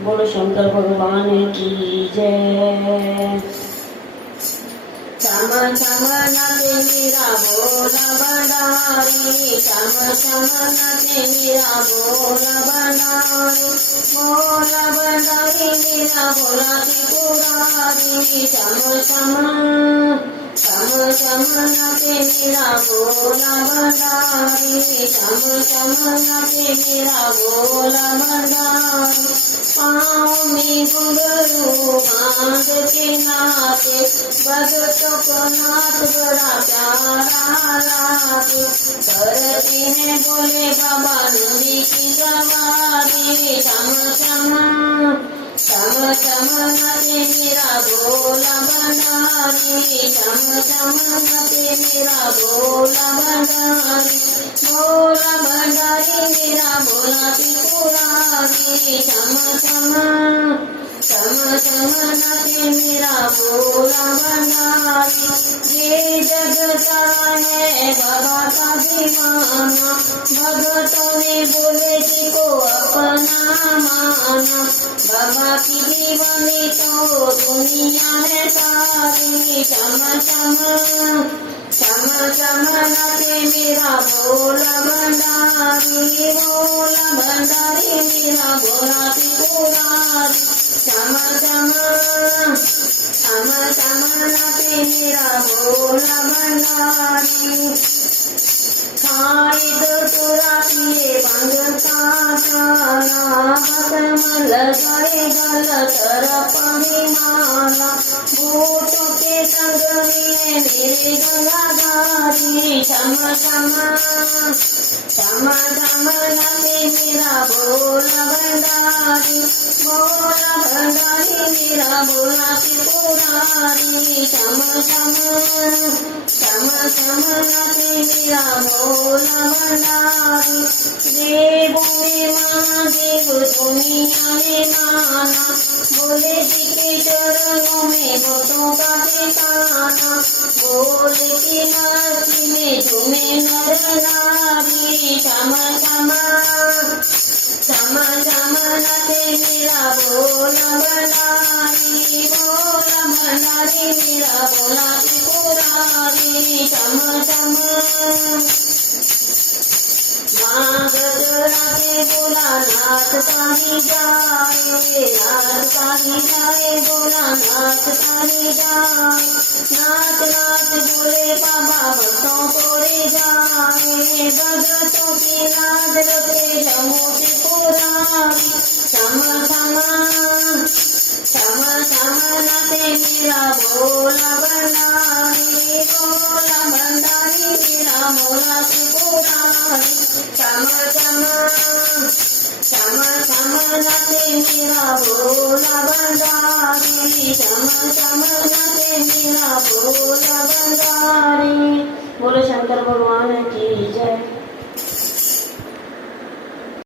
बोलो शंकर भगवान की जय। चम चम नटे मीरा भोला भंडारी, चम चम नटे मीरा भोला भंडारी, भोला भंडारी मीरा भोला त्रिपुरारी। चम चम नटे मीरा भोला भंडारी, चम चम नटे मीरा भोला भंडारी। पाँव में घुंघरू बांध के नाचे, भगतों को नाच बड़ा प्यारा लागे। करते हैं बोले बाबा नंदी की सवारी। चम चम नटे मेरा भोला भंडारी, चम चम नटे मेरा भोला भंडारी, भोला भंडारी मेरा भोला त्रिपुरारी। चम चम नटे मेरा भोला भंडारी। ये जग सारा है बाबा का दीवाना, भगतों ने बोले जी को अपना माना। बाबा की दीवानी तो दुनिया है सारी। चम चम नटे मेरा भोला भंडारी, भोला भंडारी मेरा भोला त्रिपुरारी। चम चम नटे मेरा भोला भंडारी। खाई दो तुरा पिए भंग का गाना, भस्म लगाए गल तरपनी माला। बूटों के संग मिले मेरे गंगाधारी। चम चम नटे मेरा भोला भंडारी, भोला भंडारी मेरा भोला त्रिपुरारी। चम चम नटे मेरा भोला भंडारी। देवों में महादेव दुनिया में नाना, भोले जी के चरणों में भक्तों का ठिकाना। भोले की मस्ती में झूमे नर नारी। चम चम नटे मेरा भोला भंडारी, भोला भंडारी मेरा भोला त्रिपुरारी। चम राधे बोला नाथ तारी जाए, नाथ तारी जाए बोला नाथ तारी जाए। नाथ नाथ बोले बाबा भक्तों को रे जाए, भगतों की लाज रखे जम्मू त्रिपुरारी। चम नटे मेरा भोला भंडारी, भोला भंडारी मेरा भोला त्रिपुरारी। चम नटे मेरा भोला भंडारी, चम नटे मेरा भोला भंडारी। बोलो शंकर भगवान की जय।